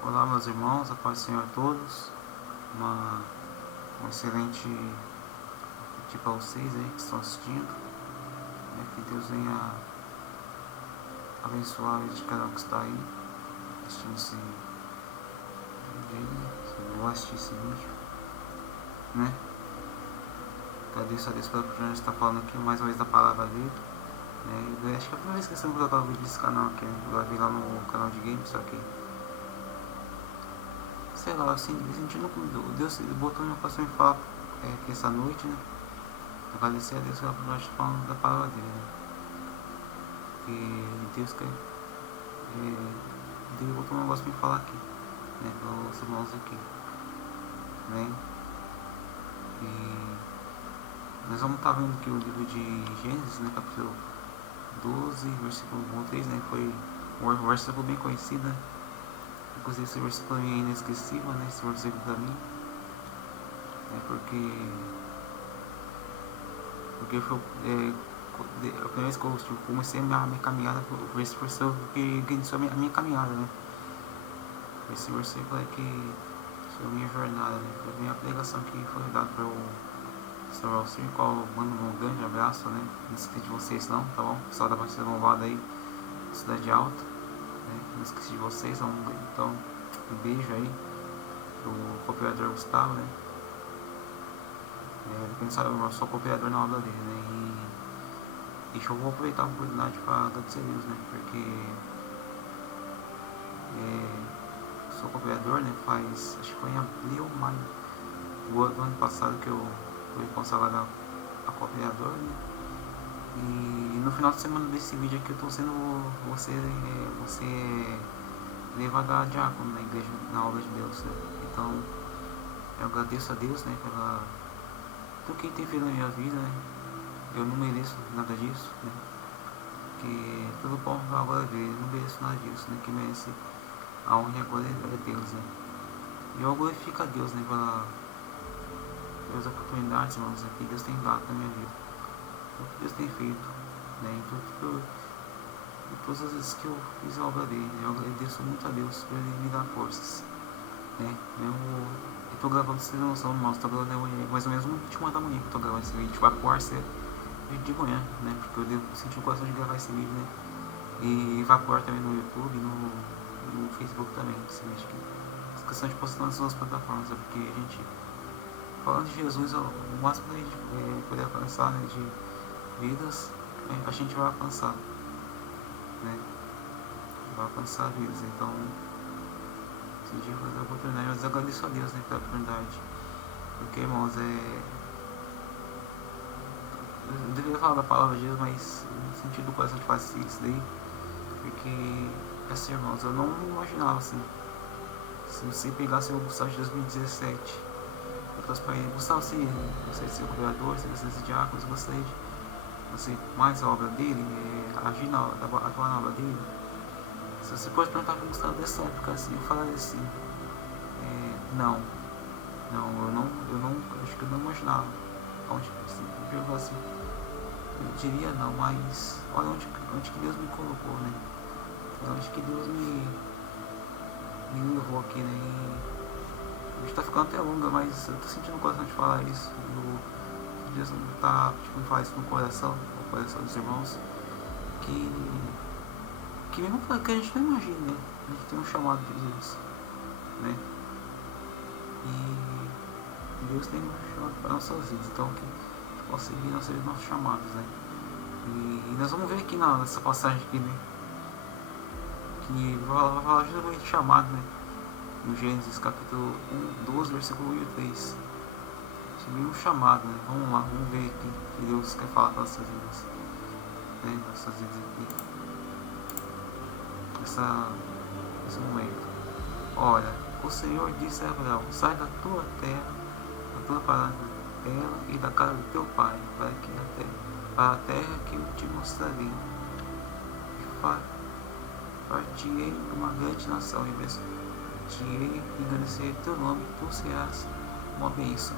Olá, meus irmãos, a paz do Senhor a todos. Um excelente dia para vocês aí que estão assistindo. Que Deus venha abençoar a vida de cada um que está aí assistindo esse vídeo, que vai assistir esse vídeo, né? Agradeço a Deus pela oportunidade de estar falando aqui mais uma vez da palavra dele. Eu acho que é a primeira vez que eu sempre colocar o vídeo desse canal aqui, né? Eu gravei lá no canal de games, só que sei lá, assim, sentindo como Deus botou no meu coração e falar que essa noite, né? Agradecer a Deus pela oportunidade de falar da palavra dele, né? Que Deus quer. Deus botou um negócio pra me falar aqui, né? Para os irmãos aqui, né? E nós vamos estar vendo aqui o livro de Gênesis, né? Capítulo 12, versículo 1 3, né? Foi um versículo bem conhecido, né? Inclusive esse versículo para mim é inesquecível, né? Esse versículo para mim porque foi a primeira vez que eu comecei a minha caminhada por esse versículo que iniciou a minha caminhada, né? Esse versículo é que foi a minha jornada, né? Foi a minha pregação que foi dada para o Sr. Alcir, qual eu mando um grande abraço, né? Não esqueci de vocês não, tá bom? Pessoal da Batista Lombada aí, Cidade Alta, né? Não esqueci de vocês, então um beijo aí pro cooperador Gustavo, né? Quem sabe eu sou cooperador na obra dele, né? E eu vou aproveitar a oportunidade para agradecer a Deus, né? Porque sou cooperador, né? Acho que foi em abril, maio do ano passado que eu fui consagrado a cooperador, né? E no final de semana desse vídeo aqui eu estou sendo você levado a diácono na igreja, na obra de Deus, né? Então eu agradeço a Deus, né? Por que tem feito na minha vida, né? Eu não mereço nada disso, né? Porque todo povo agora vê, eu não mereço nada disso, né? Que merece a honra e a glória é Deus, né? E eu glorifico a Deus, né? Pelas oportunidades, irmãos, que Deus tem dado na minha vida. Tudo que Deus tem feito, né? E todas as vezes que eu fiz a obra dele, né? Eu agradeço muito a Deus por ele me dar forças, né? Eu tô gravando essa noção, irmãos, tô gravando mais ou menos 1h21 da manhã que eu tô gravando esse vídeo, vai pro ar cedo de manhã, né? Porque eu devo sentir o coração de gravar esse vídeo, né? E vai pro ar também no YouTube, no Facebook também, esse vídeo aqui. Essa questão de postar nas suas plataformas, porque a gente, falando de Jesus, o máximo que a gente poder alcançar, né, de vidas, a gente vai alcançar, né? Vai alcançar vidas, então se dia vai dar a oportunidade, mas eu agradeço a Deus, né, pela oportunidade, porque, irmãos, eu deveria falar da palavra de Deus, mas no sentido do coração de fazer isso daí, porque, assim, irmãos, eu não me imaginava, assim, se você pegasse o Gustavo de 2017, eu trouxe pra ele, Gustavo, você de ser o criador, você gostaria de ser diácono, você gostaria de você mais a obra dele, atuar na obra dele. Se você pode perguntar para o Gustavo dessa época, assim, eu falaria assim, não, acho que eu não imaginava. Assim, eu assim, eu diria não, mas olha onde que Deus me colocou, né? Onde que Deus me levou aqui, né? E a gente tá ficando até longa, mas eu tô sentindo o coração de falar isso. Deus tá, tipo, faz isso no coração dos irmãos, que mesmo que a gente não imagina, né? A gente tem um chamado de Deus, né? E Deus tem um chamado para nossas vidas, então que possa seguir nossos chamados, né? E nós vamos ver aqui nessa passagem aqui, né? Que vai falar justamente de chamado, né? No Gênesis capítulo 12, versículo 1 e 3. Sobre um chamado, né? Vamos lá, vamos ver aqui que Deus quer falar com nossas vidas, né? Nossas vidas aqui. Nesse momento. Olha, o Senhor disse a Abraão: sai da tua terra, da tua parentela e da casa do teu pai, para a terra que eu te mostrarei. E partirei uma grande nação, e abençoarei e engrandecerei teu nome, e tu serás uma bênção.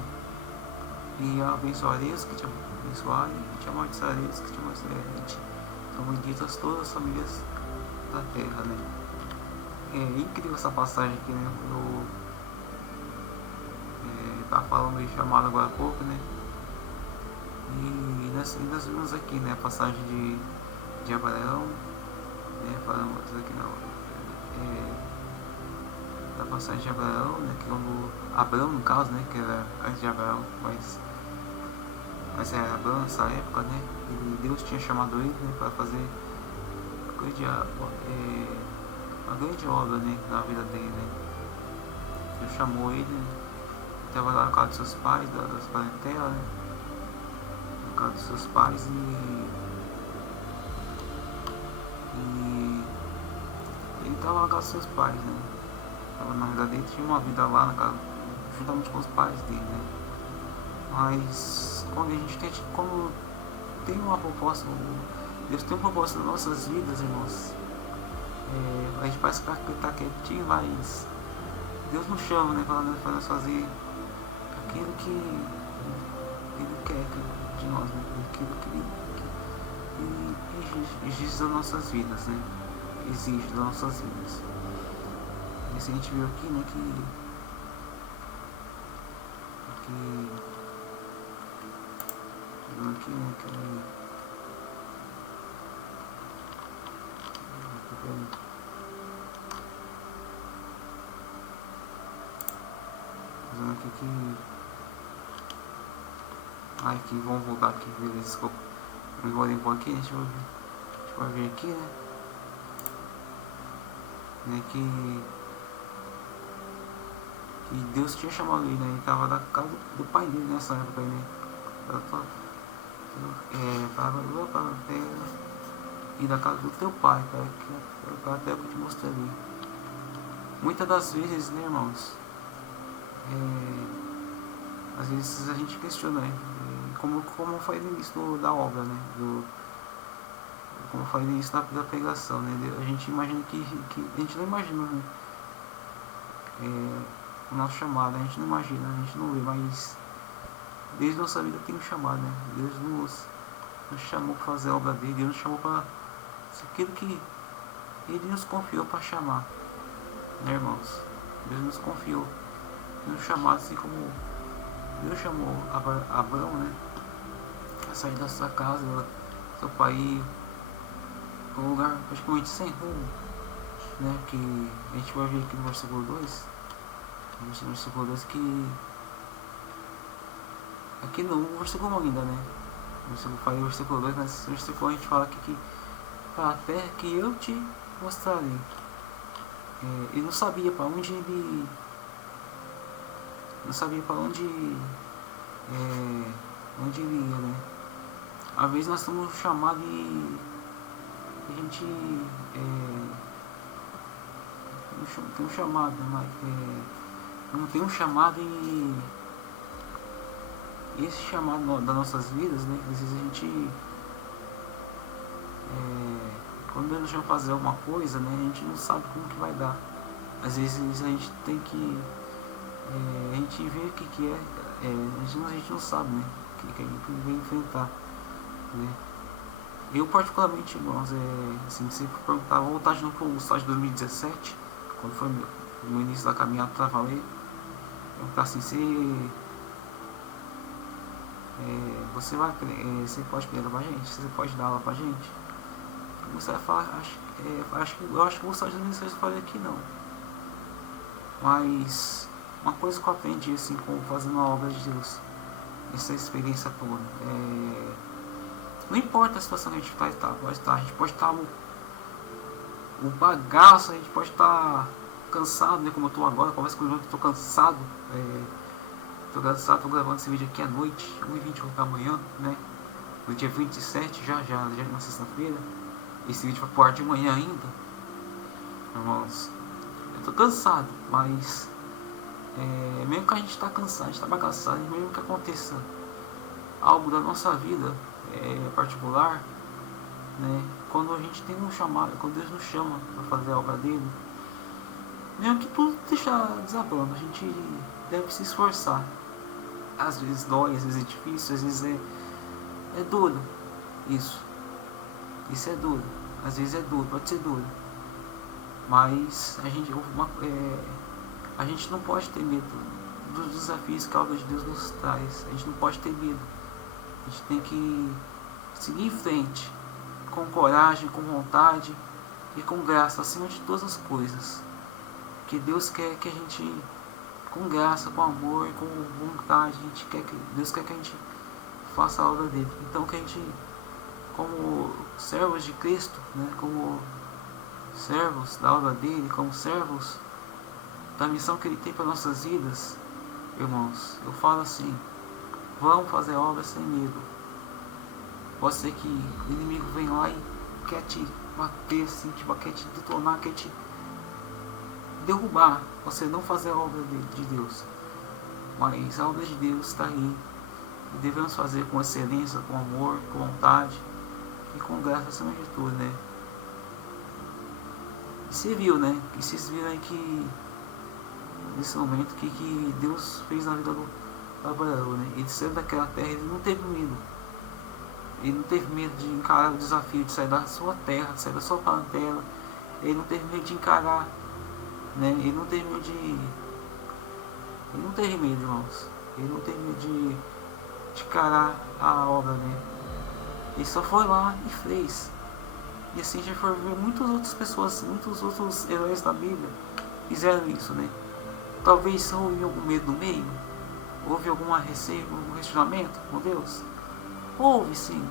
E abençoarei os que te abençoarem, e te amaldiçoarei os que te amaldiçoarem. São benditas todas as famílias da terra, né? incrível essa passagem aqui, né? Eu tava falando de chamado agora há pouco, né? E nós vimos aqui, né, a passagem de Abraão, né? Falamos aqui da passagem de Abraão, né? Que Abraão, no caso, né? Que era antes de Abraão, mas era Abraão nessa época, né? E Deus tinha chamado ele, né, para fazer uma grande obra, né, na vida dele, né? Deus chamou ele, estava lá no casa dos seus pais, das parentelas, né? No casa dos seus pais e ele estava na casa dos seus pais, né? Na verdade ele tinha uma vida lá na casa, juntamente com os pais dele, né? Mas quando a gente quando tem uma proposta, Deus tem uma proposta nas nossas vidas, irmãos, a gente parece que tá quietinho, mas Deus nos chama, né, para nós fazer aquilo que Ele quer de nós, né? Aquilo que Ele exige das nossas vidas, né? Exige das nossas vidas. E assim a gente viu aqui, né, que aqui, vamos voltar aqui, beleza, desculpa, eu enrolei um pouquinho, deixa eu ver aqui, né, que Deus tinha chamado ele, né, ele estava da casa do pai dele nessa época, né, para a terra e da casa do teu pai, para a terra que eu te mostrei ali. Muitas das vezes, né, irmãos, às vezes a gente questiona, né, como eu falei no início da obra, né, como eu falei no início da pregação, né, a gente imagina que a gente não imagina, né, o nosso chamado, a gente não imagina, a gente não vê, mas desde nossa vida tem um chamado, né, Deus nos chamou para fazer a obra dele, Deus nos chamou para aquilo que Ele nos confiou para chamar, né, irmãos, Deus nos confiou no chamado, assim como Deus chamou Abraão, né, a sair da sua casa, seu pai, para um lugar praticamente sem rumo, né, que a gente vai ver aqui no versículo 2, que aqui no versículo 1 ainda, né, falei o versículo 2, mas no versículo 1 a gente fala aqui que para a terra que eu te mostrarei. Ele não sabia para onde ele onde ele ia, né? Às vezes nós estamos chamados e a gente tem um chamado, mas não tem um chamado e esse chamado das nossas vidas, né? Às vezes a gente quando Deus nos chama fazer alguma coisa, né? A gente não sabe como que vai dar. Às vezes a gente tem que a gente vê o que é, a gente não sabe, né, o que a gente vem enfrentar, né. Eu particularmente, irmãos, assim, se perguntar, vou voltar de novo para o estágio de 2017, quando foi no início da caminhada para valer, perguntar assim, você pode pegar pra gente, você pode dar aula pra gente? Você vai falar, eu acho que o estágio de 2017 eu falei aqui não, mas uma coisa que eu aprendi, assim, fazendo a obra de Deus, essa experiência toda, não importa a situação que a gente vai estar, a gente pode estar o bagaço, a gente pode estar cansado, né, como eu estou agora, conversa com o João que estou cansado, estou gravando esse vídeo aqui à noite, 1h20 da manhã, né, no dia 27, já na sexta-feira, esse vídeo vai pro ar de manhã ainda, irmãos, eu estou cansado, mas mesmo que a gente está cansado, a gente está bagaçado, mesmo que aconteça algo da nossa vida particular, né, quando a gente tem um chamado, quando Deus nos chama para fazer a obra dele, mesmo que tudo esteja desabando, a gente deve se esforçar. Às vezes dói, às vezes é difícil, às vezes é duro. Isso é duro, às vezes é duro, pode ser duro, Mas a gente não pode ter medo dos desafios que a obra de Deus nos traz. A gente não pode ter medo. A gente tem que seguir em frente, com coragem, com vontade e com graça, acima de todas as coisas. Que Deus quer que a gente, com graça, com amor, com vontade, Deus quer que a gente faça a obra dele. Então que a gente, como servos de Cristo, né, como servos da obra dele, como servos da missão que ele tem para nossas vidas, irmãos, eu falo assim: vamos fazer a obra sem medo. Pode ser que o inimigo vem lá e quer te bater, assim, quer te detonar, quer te derrubar, você não fazer a obra de Deus. Mas a obra de Deus está aí e devemos fazer com excelência, com amor, com vontade e com graça acima de tudo, né? E você viu, né? E vocês viram aí que nesse momento que Deus fez na vida do Abraão, né? Ele saiu daquela terra, ele não teve medo. Ele não teve medo de encarar o desafio de sair da sua terra, de sair da sua parentela. Ele não teve medo de encarar, né? Ele não teve medo, irmãos. Ele não teve medo de encarar a obra, né? Ele só foi lá e fez. E assim a gente for ver muitas outras pessoas, muitos outros heróis da Bíblia fizeram isso, né? Talvez houve algum medo no meio, houve alguma receio, algum questionamento com Deus. Houve sim.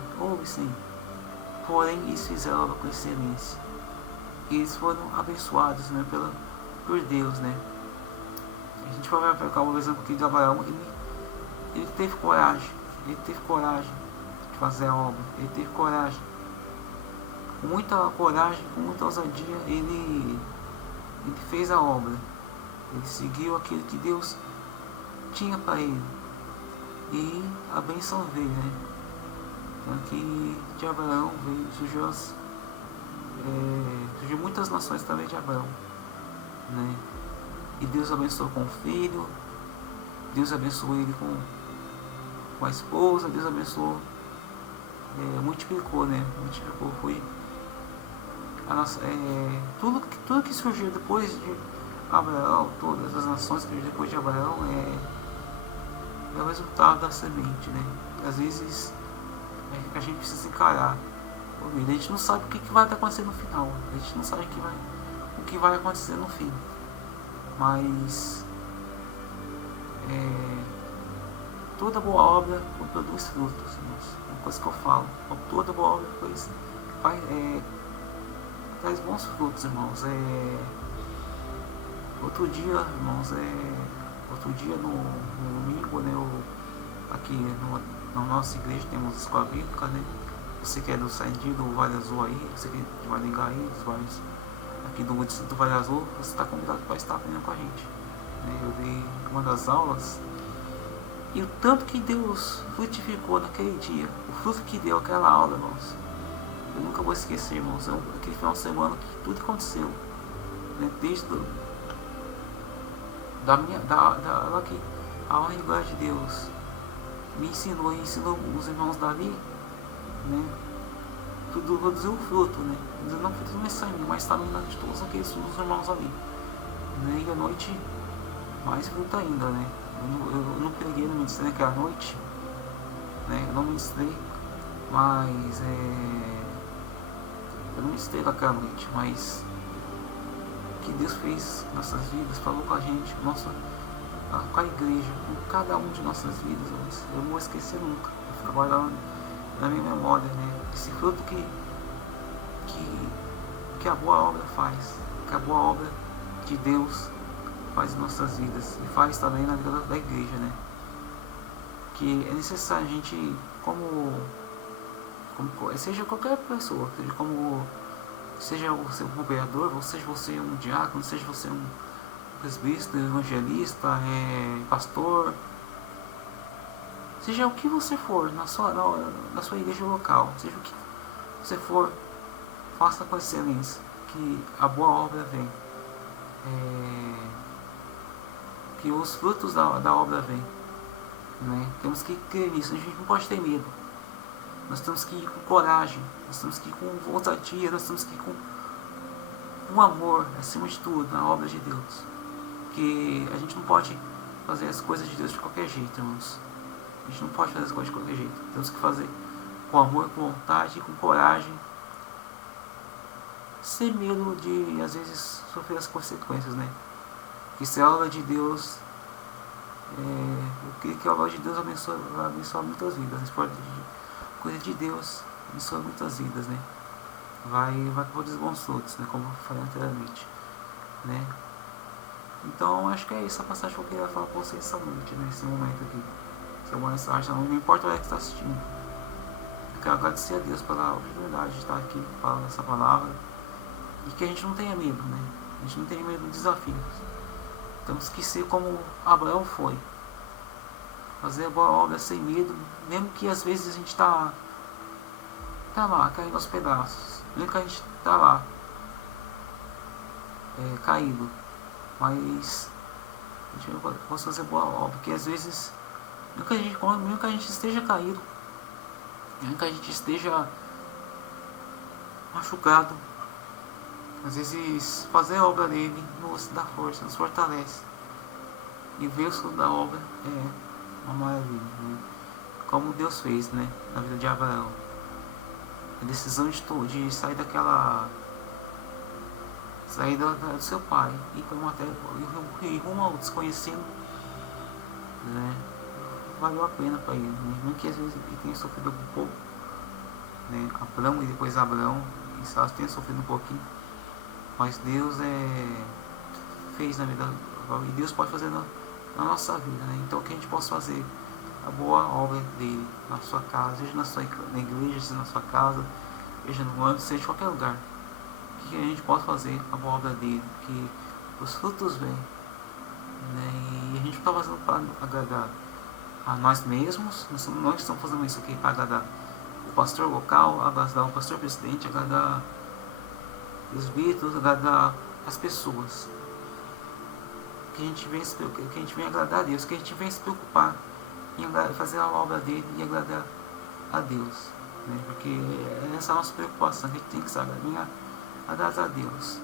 Porém, eles fizeram a obra com excelência. Eles foram abençoados, né, por Deus, né? A gente vai pegar o exemplo aqui de Abraão. Ele teve coragem. Ele teve coragem de fazer a obra. Ele teve coragem. Com muita coragem, com muita ousadia, ele fez a obra. Ele seguiu aquilo que Deus tinha para ele. E a bênção veio, né? Que de Abraão surgiu muitas nações também de Abraão, né? E Deus abençoou com o filho, Deus abençoou ele com a esposa, Deus abençoou, multiplicou, né? Foi a nossa, tudo que surgiu depois de Abraão, todas as nações que surgiram depois de Abraão é o resultado da semente, né? Às vezes a gente precisa encarar. A gente não sabe o que vai acontecer no final. A gente não sabe o que vai acontecer no fim. Mas toda boa obra produz frutos. Uma coisa que eu falo. Toda boa obra traz bons frutos, irmãos. Outro dia, irmãos, no domingo, né, aqui na nossa igreja temos escola bíblica, né? Você que é do Saintinho, do Vale Azul aí, você que é de Maringá aí, dos bairros aqui do município do Vale Azul, você está convidado para estar aprendendo com a gente, né? Eu dei uma das aulas e o tanto que Deus frutificou naquele dia, o fruto que deu aquela aula, irmãos, eu nunca vou esquecer, irmãos. Aquele final de semana que tudo aconteceu, né? Desde a honra e glória de Deus me ensinou e ensinou os irmãos dali, né? Tudo produziu fruto, né? Não fruto só em mim, mas também de todos aqueles irmãos ali, né? E à noite mais fruto ainda, né? Eu não preguei, não ministrei naquela noite, né? Eu não ministrei, mas eu não ministrei naquela noite, mas que Deus fez em nossas vidas, falou com a gente, com a igreja, com cada um de nossas vidas. Eu não vou esquecer nunca. Fica guardado na minha memória, né? Esse fruto que a boa obra faz, que a boa obra de Deus faz em nossas vidas e faz também na vida da igreja, né? Que é necessário a gente, seja qualquer pessoa, seja você um cooperador, seja você um diácono, seja você um presbítero, evangelista, pastor, seja o que você for na sua igreja local, seja o que você for, faça com excelência, que a boa obra vem, que os frutos da obra vêm, né? Temos que crer nisso, a gente não pode ter medo, nós temos que ir com coragem, nós temos que ir com ousadia, nós temos que ir com um amor acima de tudo na obra de Deus. Que a gente não pode fazer as coisas de Deus de qualquer jeito, irmãos. A gente não pode fazer as coisas de qualquer jeito. Temos que fazer com amor, com vontade, com coragem, sem medo de, às vezes, sofrer as consequências, né? Que se a obra de Deus, eu creio que a obra de Deus vai abençoar muitas vidas. Coisa de Deus abençoa muitas vidas, né? Vai por bons frutos, né? Como eu falei anteriormente, né? Então, acho que é isso a passagem que eu queria falar com vocês essa noite, nesse momento aqui. Se eu mensagem, não importa o que está assistindo. Eu quero agradecer a Deus pela oportunidade de estar aqui falando essa palavra. E que a gente não tenha medo, né? A gente não tenha medo dos desafios. Temos que ser como Abraão foi. Fazer a boa obra sem medo, mesmo que às vezes a gente está lá, caindo aos pedaços. Mesmo que a gente está lá, caído. Mas a gente não pode fazer boa obra, porque às vezes, mesmo que a gente esteja caído, mesmo que a gente esteja machucado, às vezes fazer a obra dele nos dá força, nos fortalece. E ver o fruto da obra é uma maravilha, né? Como Deus fez, né, na vida de Abraão. A decisão de sair sair do seu pai e para uma terra e rumo ao desconhecido, né, valeu a pena para ele, né? Mesmo que às vezes ele tenha sofrido um pouco, né, Abraão e depois Abraão, e Sara tenha sofrido um pouquinho, mas Deus fez na vida, e Deus pode fazer na nossa vida, né? Então que a gente possa fazer a boa obra dele na sua casa, seja na igreja, seja na sua casa, seja no âmbito, seja em qualquer lugar. Que a gente possa fazer a boa obra dele, que os frutos vêm, né? E a gente não está fazendo para agradar a nós mesmos, nós estamos fazendo isso aqui para agradar o pastor local, agradar o pastor presidente, agradar os bitos, agradar as pessoas. Que a gente venha agradar a Deus, que a gente venha se preocupar em fazer a obra dele e agradar a Deus, né? Porque essa é a nossa preocupação, que a gente tem que saber, agradar a Deus,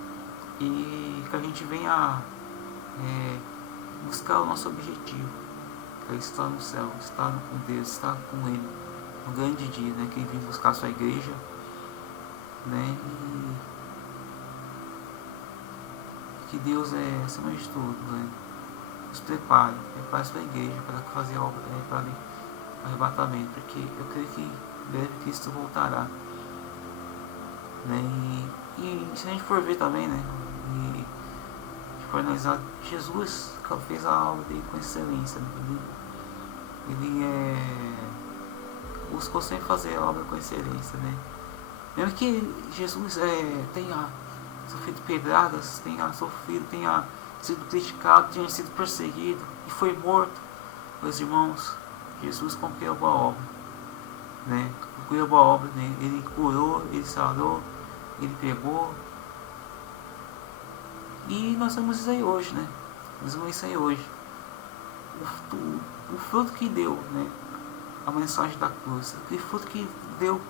e que a gente venha buscar o nosso objetivo, que é estar no céu, estar com Deus, estar com Ele no grande dia, né? Quem vem buscar a sua igreja, né? E que Deus acima de tudo, né, nos prepare a sua igreja para fazer obra, para o arrebatamento, porque eu creio que em breve Cristo voltará, né? E se a gente for ver também, né, e for analisar, Jesus fez a obra dele com excelência, né? Ele buscou sempre fazer a obra com excelência, né? Mesmo que Jesus tenha sofrido pedradas, tenha sido criticado, tenha sido perseguido e foi morto, meus irmãos, Jesus cumpriu a boa obra, né? Cumpriu a boa obra, né? Ele curou, ele sarou, ele pegou, e nós vemos isso aí hoje, né? Nós vemos isso aí hoje, o fruto que deu, né, a mensagem da cruz, o fruto que deu,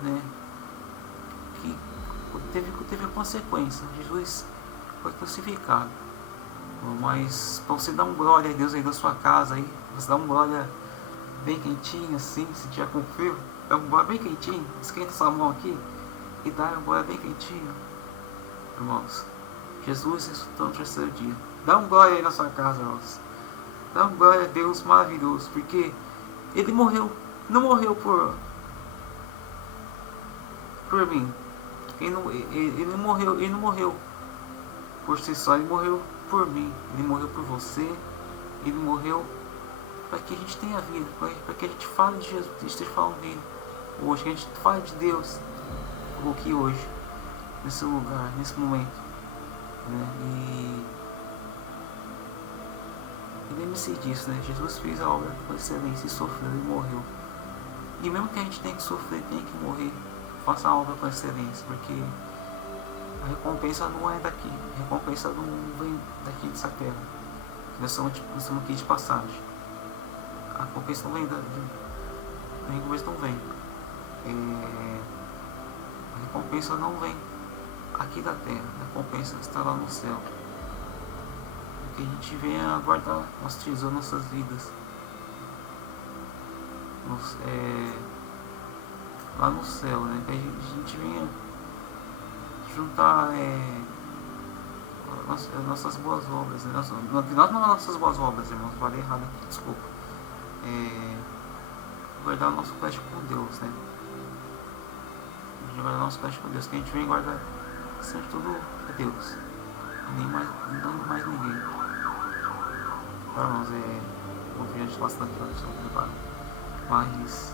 né, que teve a consequência. Jesus foi crucificado. Mas para você dar um glória a Deus aí da sua casa, aí, você dá um glória bem quentinho assim, se tiver com frio, dá um glória bem quentinho, esquenta sua mão aqui e dá um glória bem quentinho, irmãos. Jesus ressuscitou no terceiro dia. Dá um glória aí na sua casa, irmãos. Dá um glória a Deus maravilhoso, porque ele morreu, não morreu por mim. Ele não morreu por si só, ele morreu por mim, ele morreu por você, ele morreu para que a gente tenha vida, para que a gente fale de Jesus, a gente esteja falando dele hoje, que a gente fale de Deus aqui hoje, nesse lugar, nesse momento, né? E lembre-se disso, né? Jesus fez a obra com excelência e sofreu e morreu. E mesmo que a gente tenha que sofrer, tenha que morrer, faça a obra com excelência, porque a recompensa não é daqui, a recompensa não vem daqui dessa terra. Nós somos aqui de passagem. A recompensa não vem a recompensa não vem. A recompensa não vem aqui da terra, a recompensa está lá no céu. Que a gente venha guardar nosso tesouro, nossas vidas lá no céu, né? Que a gente venha juntar nossas boas obras, né? Nossas boas obras, irmãos, falei errado aqui, desculpa. Guardar o nosso plástico com Deus, né? Guardar o nosso plástico com Deus, que a gente venha guardar sempre tudo a Deus, nem mais ninguém. Então, irmãos, confiante bastante para o seu preparo. Mas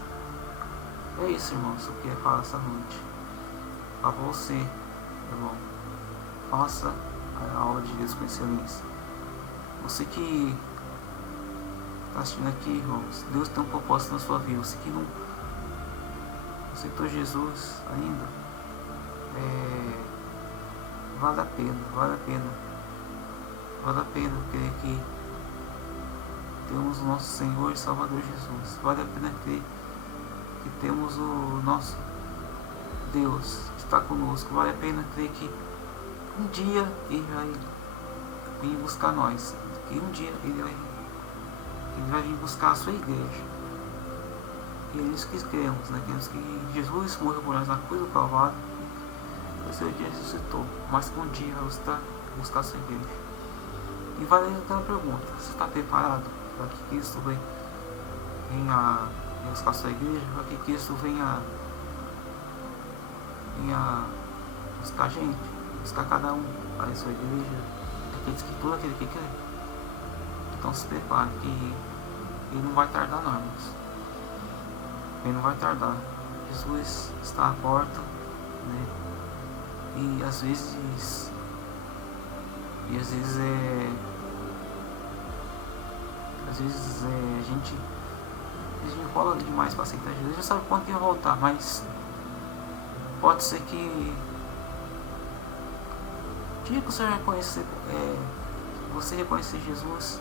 é isso, irmãos, eu queria falar essa noite. Para você, irmão, faça a obra de Deus com excelência. Você que está assistindo aqui, irmãos, Deus tem um propósito na sua vida. Você que não aceitou Jesus ainda, vale a pena crer que temos o nosso Senhor e Salvador Jesus. Vale a pena crer que temos o nosso Deus que está conosco. Vale a pena crer que um dia Ele vai vir buscar nós. Que um dia Ele vai vir buscar a sua igreja. E é isso que queremos, né? Queremos que Jesus morreu por nós na cruz do Calvário e o terceiro dia ressuscitou. Mas que um dia vai buscar a sua igreja. E vale aquela pergunta: você está preparado para que Cristo venha buscar a sua igreja? Para que Cristo venha buscar a gente, buscar cada um para a sua igreja? Aqueles que tudo aquele que quer. Então se prepare, que Ele não vai tardar, não, irmãos. Ele não vai tardar. Jesus está à porta, né? E às vezes a gente enrola demais para aceitar Jesus. A gente não sabe quando ia voltar, mas pode ser que o dia que você reconhecer Jesus,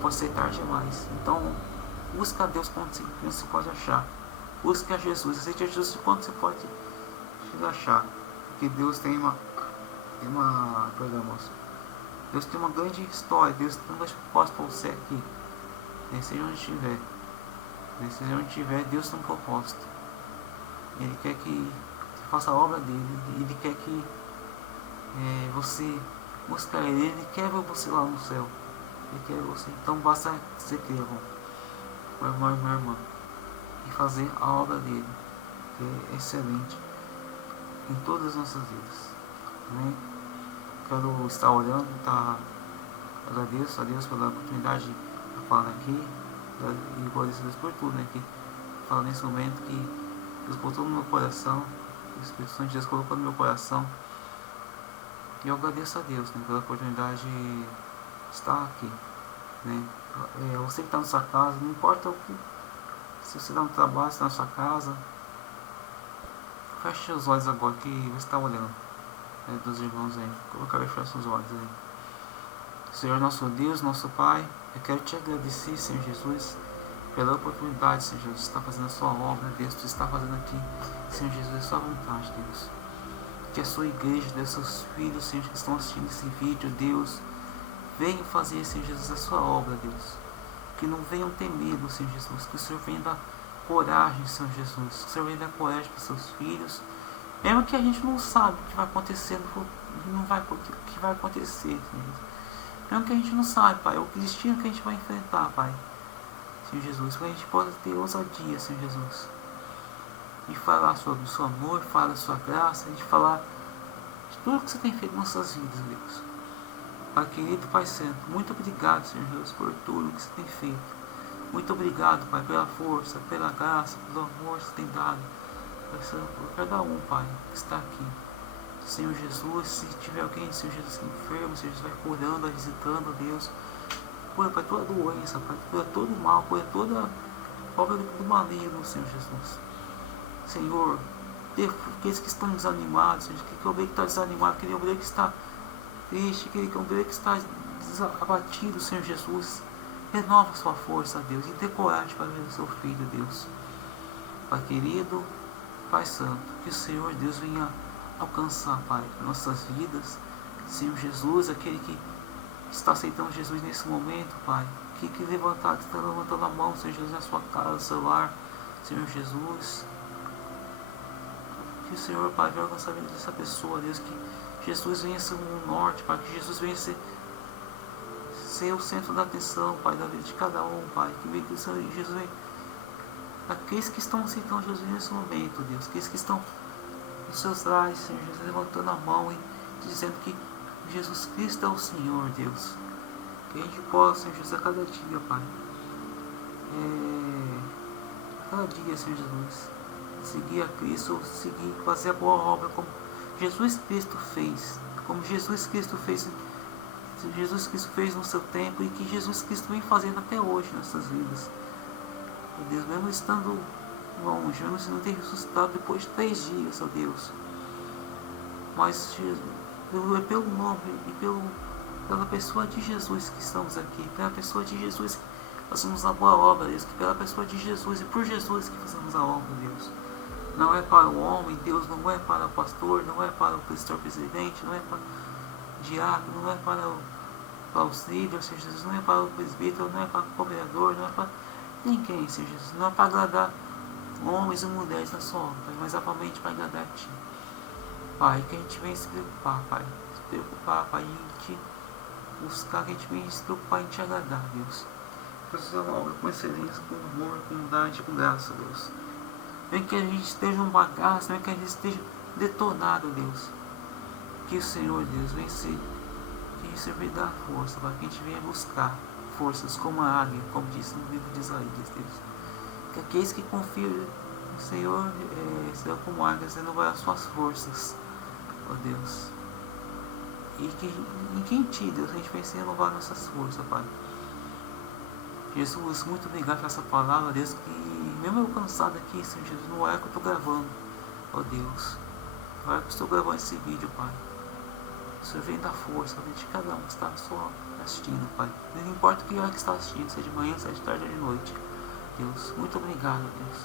pode ser tarde demais. Então busca a Deus quanto você pode achar. Busque a Jesus, aceite a Jesus quanto você pode chegar a achar. Porque Deus tem Deus tem uma grande história. Deus tem um grande propósito para você aqui, seja onde estiver. Seja onde estiver, Deus tem um propósito. Ele quer que você faça a obra dele. Ele quer que você busque Ele. Ele quer ver você lá no céu. Ele quer você. Então basta você crer, meu irmão e minha irmã, e fazer a obra dele, que é excelente em todas as nossas vidas. Amém? Quero estar orando, agradeço a Deus pela oportunidade de falar aqui, e agradeço a Deus por tudo, né, que fala nesse momento que Deus botou no meu coração, o Espírito Santo de Deus colocou no meu coração, e eu agradeço a Deus, né, pela oportunidade de estar aqui, né. Você que está na sua casa, não importa o que, se você está no trabalho, se está na sua casa, feche os olhos agora que você está olhando, dos irmãos aí. Colocar e feche os olhos aí. Senhor nosso Deus, nosso Pai, eu quero te agradecer, Senhor Jesus, pela oportunidade, Senhor Jesus, de estar fazendo a sua obra, Deus, tu está fazendo aqui, Senhor Jesus, a sua vontade, Deus. Que a sua igreja, Deus, seus filhos, Senhor, que estão assistindo esse vídeo, Deus, venham fazer, Senhor Jesus, a sua obra, Deus. Que não venham ter medo, Senhor Jesus, que o Senhor venha dar coragem, Senhor Jesus, que o Senhor venha dar coragem para os seus filhos, mesmo que a gente não sabe o que vai acontecer, o que vai acontecer, Senhor. Mesmo que a gente não sabe, Pai, o destino que a gente vai enfrentar, Pai, Senhor Jesus, que a gente possa ter ousadia, Senhor Jesus, e falar sobre o seu amor, falar da sua graça, de falar de tudo que você tem feito em nossas vidas, Deus. Pai querido, Pai santo, muito obrigado, Senhor Jesus, por tudo que você tem feito. Muito obrigado, Pai, pela força, pela graça, pelo amor que você tem dado, por cada um, Pai, que está aqui. Senhor Jesus, se tiver alguém, Senhor Jesus, enfermo, Senhor Jesus, vai curando, vai visitando, Deus. Cura, Pai, toda doença, Pai, cura todo mal, cura toda obra do maligno, Senhor Jesus. Senhor, aqueles que estão desanimados, Senhor, que obreiro que está desanimado, aquele obreiro que está triste, aquele obreiro que está abatido, Senhor Jesus, renova a sua força, Deus, e dê coragem para ver o seu filho, Deus. Pai querido, Pai santo, que o Senhor, Deus, venha alcançar, Pai, nossas vidas. Senhor Jesus, aquele que está aceitando Jesus nesse momento, Pai, que está levantando a mão, Senhor Jesus, na sua casa, seu lar, Senhor Jesus, que o Senhor, Pai, venha alcançar a vida dessa pessoa, Deus, que Jesus venha ser um norte, Pai, que Jesus venha ser o centro da atenção, Pai, da vida de cada um, Pai, que Jesus venha, aqueles que estão aceitando Jesus nesse momento, Deus, aqueles que estão nos seus lares, Senhor Jesus, levantando a mão e dizendo que Jesus Cristo é o Senhor, Deus, que a gente possa, Senhor Jesus, a cada dia, Pai, a cada dia, Senhor Jesus, seguir a Cristo, fazer a boa obra como Jesus Cristo fez, Jesus Cristo fez no seu tempo e que Jesus Cristo vem fazendo até hoje nessas vidas. Meu Deus, mesmo estando longe, mesmo se não ter ressuscitado depois de 3 dias, ó Deus, mas pelo nome e pela pessoa de Jesus que estamos aqui, pela pessoa de Jesus que fazemos a boa obra, Deus, que pela pessoa de Jesus e por Jesus que fazemos a obra, Deus. Não é para o homem, Deus, não é para o pastor, não é para o presidente, não é para o diácono, não é para os líderes, Senhor Jesus, não é para o presbítero, não é para o vereador, não é para ninguém, Senhor Jesus, não é para agradar homens e mulheres na sua obra, mas é somente para agradar a Ti. Pai, que a gente venha se preocupar, Pai, Pai, em Te buscar, que a gente venha se preocupar em Te agradar, Deus. Fazer uma obra com excelência, com amor, com bondade, com graça, Deus. Nem que a gente esteja um bagaço, nem que a gente esteja detonado, Deus. Que o Senhor, Deus, venha servir dar força, para que a gente venha buscar forças como a águia, como disse no livro de Isaías, Deus. Que aqueles que confiam no Senhor serão como águias, renovar as suas forças, ó Deus. E que em Ti, Deus, a gente venha renovar nossas forças, Pai. Jesus, muito obrigado por essa palavra, Deus, que mesmo eu cansado aqui, Senhor Jesus, no ar que eu estou gravando, ó Deus, no ar que eu estou gravando esse vídeo, Pai, o Senhor vem dar força de cada um que está só assistindo, Pai, não importa que hora que está assistindo, seja de manhã, seja de tarde ou de noite, Deus, muito obrigado, Deus,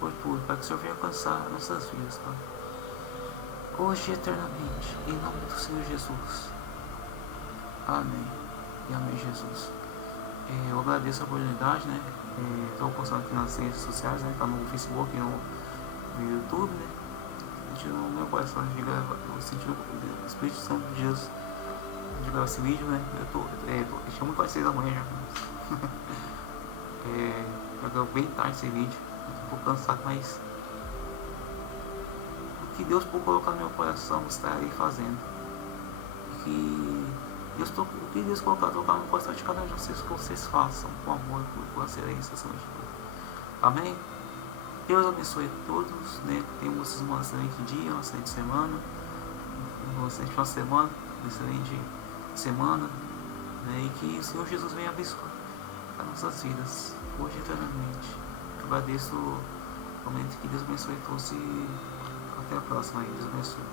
por tudo, Pai, que o Senhor venha alcançar nossas vidas, Pai, hoje e eternamente, em nome do Senhor Jesus, amém, e amém, Jesus. Eu agradeço a oportunidade, né? Estou postando aqui nas redes sociais, né? Tá no Facebook e no YouTube, né? Sentindo o meu coração de gravar, eu senti o Espírito Santo de Deus de gravar esse vídeo, né? Tinha muito às 6 da manhã já. Eu gravo bem tarde esse vídeo, um pouco cansado, mas o que Deus pôde colocar no meu coração está aí fazendo. O que Deus colocar no coração de cada um de vocês, que vocês façam com amor, com excelência, acima de tudo. Amém? Deus abençoe a todos, né? Tenhamos um excelente dia, uma excelente semana, uma excelente semana, uma excelente semana, né? E que o Senhor Jesus venha abençoar as nossas vidas, hoje e eternamente. Eu agradeço o momento, que Deus abençoe a todos e até a próxima. Deus abençoe.